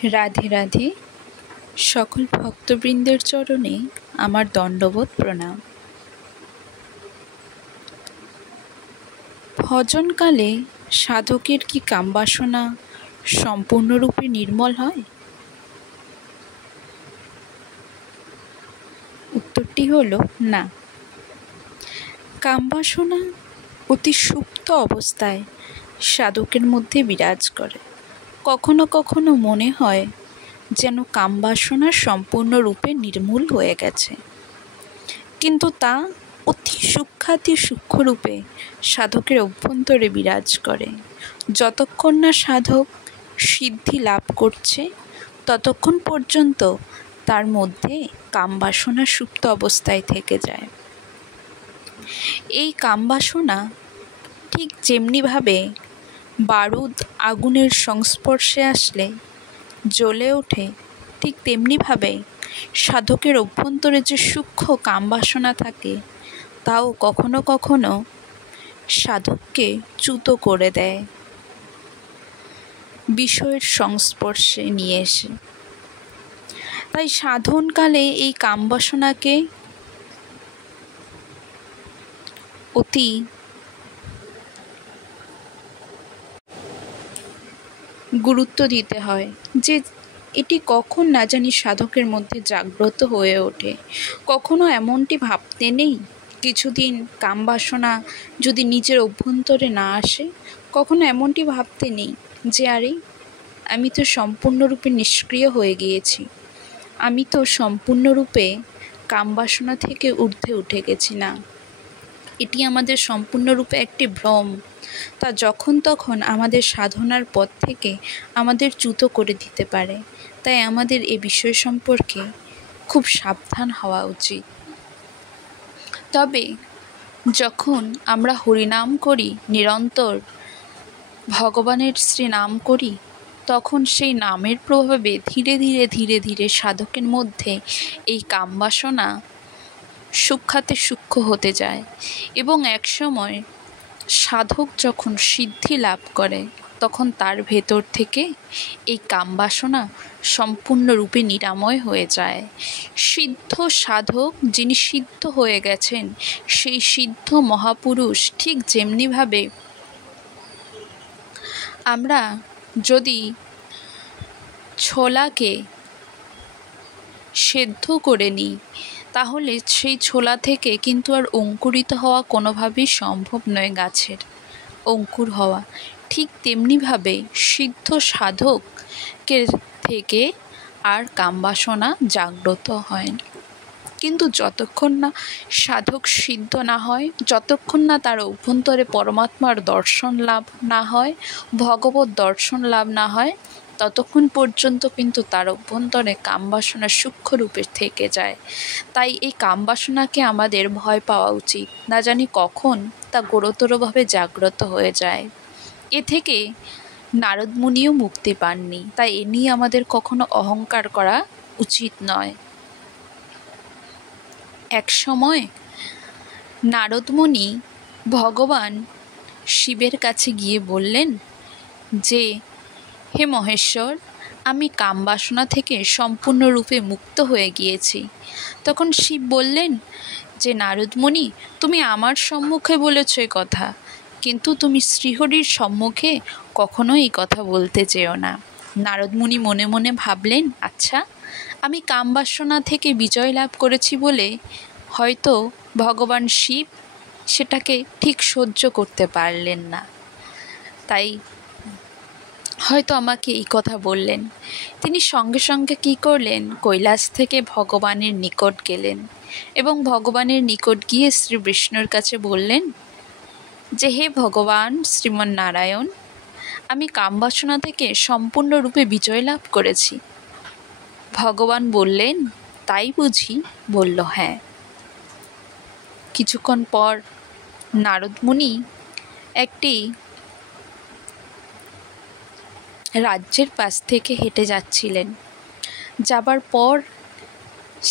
রাধে রাধে। সকল ভক্তবৃন্দের চরণে আমার দণ্ডবোধ প্রণাম। ভজনকালে সাধকের কি কামবাসনা সম্পূর্ণরূপে নির্মল হয়? উত্তরটি হলো না। কামবাসনা অতি সুপ্ত অবস্থায় সাধকের মধ্যে বিরাজ করে। কখনো কখনো মনে হয় যেন কামবাসনা সম্পূর্ণরূপে নির্মূল হয়ে গেছে, কিন্তু তা অতি সূক্ষ্মরূপে সাধকের অভ্যন্তরে বিরাজ করে। যতক্ষণ না সাধক সিদ্ধি লাভ করছে ততক্ষণ পর্যন্ত তার মধ্যে কামবাসনা সুপ্ত অবস্থায় থেকে যায়। এই কামবাসনা ঠিক যেমনিভাবে বারুদ আগুনের সংস্পর্শে আসলে জ্বলে ওঠে, ঠিক তেমনিভাবে সাধকের অভ্যন্তরে যে সূক্ষ্ম কামবাসনা থাকে তাও কখনো কখনো সাধককে চ্যুত করে দেয় বিষয়ের সংস্পর্শে নিয়ে এসে। তাই সাধনকালে এই কামবাসনাকে অতি গুরুত্ব দিতে হয় যে এটি কখন না জানি সাধকের মধ্যে জাগ্রত হয়ে ওঠে। কখনো এমনটি ভাবতে নেই কিছুদিন কামবাসনা যদি নিজের অভ্যন্তরে না আসে, কখনো এমনটি ভাবতে নেই যে আরে আমি তো সম্পূর্ণরূপে নিষ্ক্রিয় হয়ে গিয়েছি, আমি তো সম্পূর্ণরূপে কামবাসনা থেকে ঊর্ধ্বে উঠে গেছি। না, এটি আমাদের সম্পূর্ণরূপে একটি ভ্রম। তা যখন তখন আমাদের সাধনার পথ থেকে আমাদের চ্যুত করে দিতে পারে। তাই আমাদের এ বিষয় সম্পর্কে খুব সাবধান হওয়া উচিত। তবে যখন আমরা হরিনাম করি, নিরন্তর ভগবানের শ্রীনাম করি, তখন সেই নামের প্রভাবে ধীরে ধীরে ধীরে ধীরে সাধকের মধ্যে এই কামবাসনা সূক্ষ্মাতে সূক্ষ্ম হতে যায় এবং একসময় সাধক যখন সিদ্ধি লাভ করে তখন তার ভেতর থেকে এই কামবাসনা সম্পূর্ণরূপে নিরাময় হয়ে যায়। সিদ্ধ সাধক, যিনি সিদ্ধ হয়ে গেছেন, সেই সিদ্ধ মহাপুরুষ ঠিক যেমনিভাবে আমরা যদি ছোলাকে সেদ্ধ করে নিই তাহলে সেই ছোলা থেকে কিন্তু আর অঙ্কুরিত হওয়া কোনোভাবেই সম্ভব নয়, গাছের অঙ্কুর হওয়া। ঠিক তেমনিভাবে সিদ্ধ সাধকের থেকে আর কামবাসনা জাগ্রত হয়। কিন্তু যতক্ষণ না সাধক সিদ্ধ না হয়, যতক্ষণ না তার অভ্যন্তরে পরমাত্মার দর্শন লাভ না হয়, ভগবত দর্শন লাভ না হয়, ততক্ষণ পর্যন্ত কিন্তু তার অভ্যন্তরে কামবাসনা সূক্ষ্মরূপে থেকে যায়। তাই এই কামবাসনাকে আমাদের ভয় পাওয়া উচিত না, জানি কখন তা গুরুতরভাবে জাগ্রত হয়ে যায়। এ থেকে নারদ মুনিও মুক্তি পাননি। তাই এ নিয়ে আমাদের কখনো অহংকার করা উচিত নয়। এক সময় নারদ মুনি ভগবান শিবের কাছে গিয়ে বললেন যে, হে মহেশ্বর, আমি কামবাসনা থেকে সম্পূর্ণরূপে মুক্ত হয়ে গিয়েছি। তখন শিব বললেন যে, নারদ মুনি, তুমি আমার সম্মুখে বলেছ এ কথা, কিন্তু তুমি শ্রীহরির সম্মুখে কখনো এই কথা বলতে চেও না। নারদ মুনি মনে মনে ভাবলেন, আচ্ছা, আমি কামবাসনা থেকে বিজয় লাভ করেছি বলে হয়তো ভগবান শিব সেটাকে ঠিক সহ্য করতে পারলেন না, তাই হয়তো আমাকে এই কথা বললেন। তিনি সঙ্গে সঙ্গে কী করলেন, কৈলাস থেকে ভগবানের নিকট গেলেন এবং ভগবানের নিকট গিয়ে শ্রী বিষ্ণুর কাছে বললেন যে, হে ভগবান শ্রীমন্নারায়ণ, আমি কামবাসনা থেকে সম্পূর্ণরূপে বিজয় লাভ করেছি। ভগবান বললেন, তাই বুঝি? বলল, হ্যাঁ। কিছুক্ষণ পর নারদ মুনি একটি রাজ্যের পাশ থেকে হেঁটে যাচ্ছিলেন। যাবার পর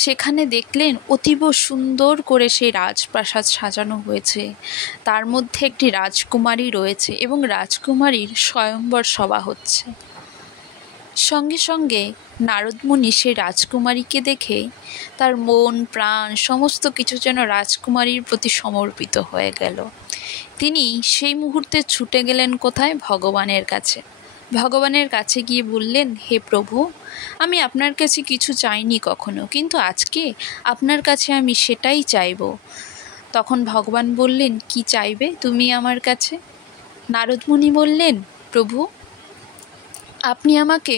সেখানে দেখলেন অতীব সুন্দর করে সেই রাজপ্রাসাদ সাজানো হয়েছে। তার মধ্যে একটি রাজকুমারী রয়েছে এবং রাজকুমারীর স্বয়ম্বর সভা হচ্ছে। সঙ্গে সঙ্গে নারদমুনি সেই রাজকুমারীকে দেখে তার মন প্রাণ সমস্ত কিছু যেন রাজকুমারীর প্রতি সমর্পিত হয়ে গেল। তিনি সেই মুহূর্তে ছুটে গেলেন কোথায়? ভগবানের কাছে। ভগবানের কাছে গিয়ে বললেন, হে প্রভু, আমি আপনার কাছে কিছু চাইনি কখনো, কিন্তু আজকে আপনার কাছে আমি সেটাই চাইব। তখন ভগবান বললেন, কি চাইবে তুমি আমার কাছে? নারদমুনি বললেন, প্রভু, আপনি আমাকে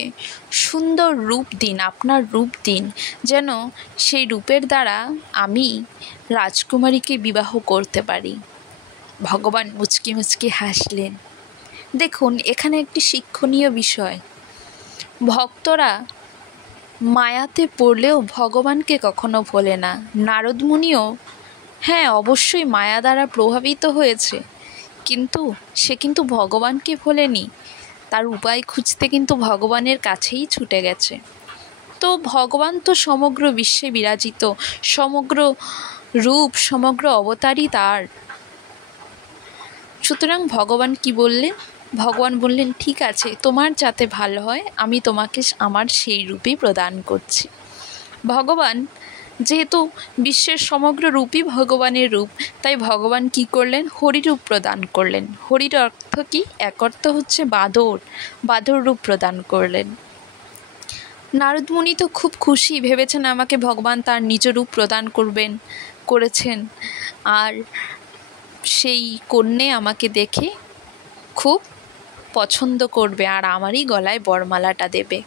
সুন্দর রূপ দিন, আপনার রূপ দিন, যেন সেই রূপের দ্বারা আমি রাজকুমারীকে বিবাহ করতে পারি। ভগবান মুচকি মুচকি হাসলেন। দেখুন, এখানে একটি শিক্ষণীয় বিষয়। ভক্তরা মায়াতে পড়লেও ভগবানকে কখনো ভোলে না। নারদমুনিও হ্যাঁ অবশ্যই মায়া দ্বারা প্রভাবিত হয়েছে, কিন্তু সে কিন্তু ভগবানকে ভোলেনি। তার উপায় খুঁজতে কিন্তু ভগবানের কাছেই ছুটে গেছে। তো ভগবান তো সমগ্র বিশ্বে বিরাজিত, সমগ্র রূপ সমগ্র অবতারই তার। সুতরাং ভগবান কি বললেন? ভগবান বললেন, ঠিক আছে, তোমার যাতে ভালো হয় আমি তোমাকে আমার সেই রূপই প্রদান করছি। ভগবান যেহেতু বিশ্বের সমগ্র রূপই ভগবানের রূপ, তাই ভগবান কি করলেন? হরিরূপ প্রদান করলেন। হরির অর্থ কি? এক অর্থ হচ্ছে বাদর, বাদর রূপ প্রদান করলেন। নারদমুনি তো খুব খুশি, ভেবেছেন আমাকে ভগবান তার নিজ রূপ প্রদান করেছেন, আর সেই কন্যে আমাকে দেখে খুব পছন্দ করবে আর আমারই গলায় বরমালাটা দেবে।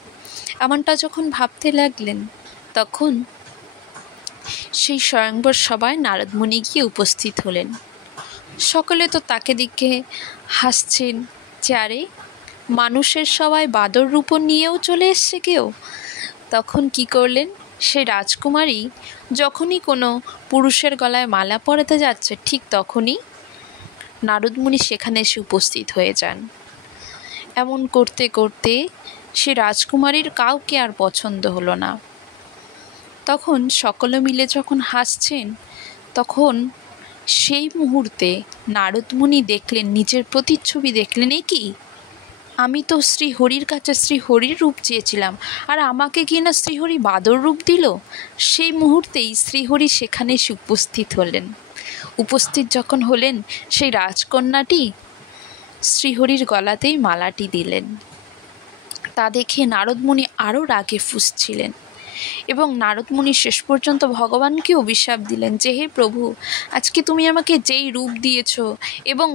এমনটা যখন ভাবতে লাগলেন, তখন সেই স্বয়ংবর সভায় নারদমুনি গিয়ে উপস্থিত হলেন। সকলে তো তাকে দিকে হাসছেন যে আরে, মানুষের সবাই বাদর রূপ নিয়েও চলে এসছে কেউ। তখন কি করলেন? সে রাজকুমারী যখনই কোনো পুরুষের গলায় মালা পরাতে যাচ্ছে, ঠিক তখনই নারদমুনি সেখানে এসে উপস্থিত হয়ে যান। এমন করতে করতে সে রাজকুমারীর কাউকে আর পছন্দ হলো না। তখন সকলে মিলে যখন হাসছেন, তখন সেই মুহূর্তে নারদমুনি দেখলেন, নিজের প্রতিচ্ছবি দেখলেন, এ কি, আমি তো শ্রীহরির কাছে শ্রীহরির রূপ চেয়েছিলাম, আর আমাকে কি না শ্রীহরি বাদর রূপ দিল। সেই মুহূর্তেই শ্রীহরি সেখানে এসে উপস্থিত হলেন। উপস্থিত যখন হলেন, সেই রাজকন্যাটি শ্রীহরির গলাতেই মালাটি দিলেন। তা দেখে নারদমুনি আরও রাগে ফুঁসছিলেন এবং নারদমুনি শেষ পর্যন্ত ভগবানকে অভিশাপ দিলেন যে, হে প্রভু, আজকে তুমি আমাকে যেই রূপ দিয়েছ এবং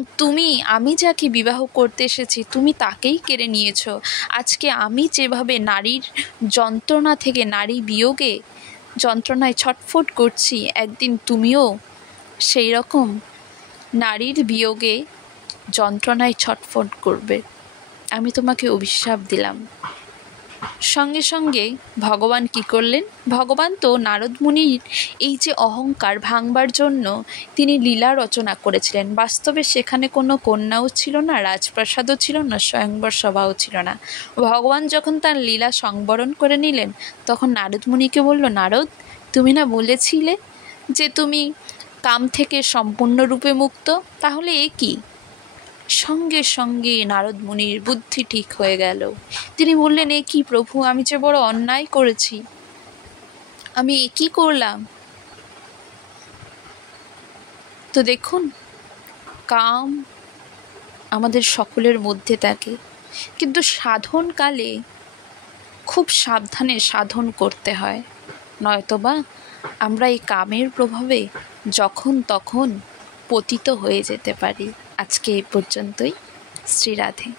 আমি যাকে বিবাহ করতে এসেছি তুমি তাকেই কেড়ে নিয়েছ। আজকে আমি যেভাবে নারীর যন্ত্রণা থেকে, নারী বিয়োগে যন্ত্রণায় ছটফট করছি, একদিন তুমিও সেই রকম নারীর বিয়োগে যন্ত্রণায় ছটফট করবে। আমি তোমাকে অভিশাপ দিলাম। সঙ্গে সঙ্গে ভগবান কি করলেন? ভগবান তো নারদমুনির এই যে অহংকার ভাঙবার জন্য তিনি লীলা রচনা করেছিলেন। বাস্তবে সেখানে কোনো কন্যাও ছিল না, রাজপ্রাসাদও ছিল না, স্বয়ংবর সভাও ছিল না। ভগবান যখন তার লীলা সংবরণ করে নিলেন, তখন নারদমুনিকে বলল, নারদ, তুমি না বলেছিলে যে তুমি কাম থেকে সম্পূর্ণরূপে মুক্ত, তাহলে এ কি? সঙ্গে সঙ্গে নারদমুনির বুদ্ধি ঠিক হয়ে গেল। তিনি বললেন, এ কি প্রভু, আমি যে বড় অন্যায় করেছি, আমি এ কি করলাম? তো দেখুন, কাম আমাদের সকলের মধ্যে থাকে, কিন্তু সাধনকালে খুব সাবধানে সাধন করতে হয়, নয়তোবা আমরা এই কামের প্রভাবে যখন তখন পতিত হয়ে যেতে পারি। আজকে এই পর্যন্তই। শ্রী রাধে।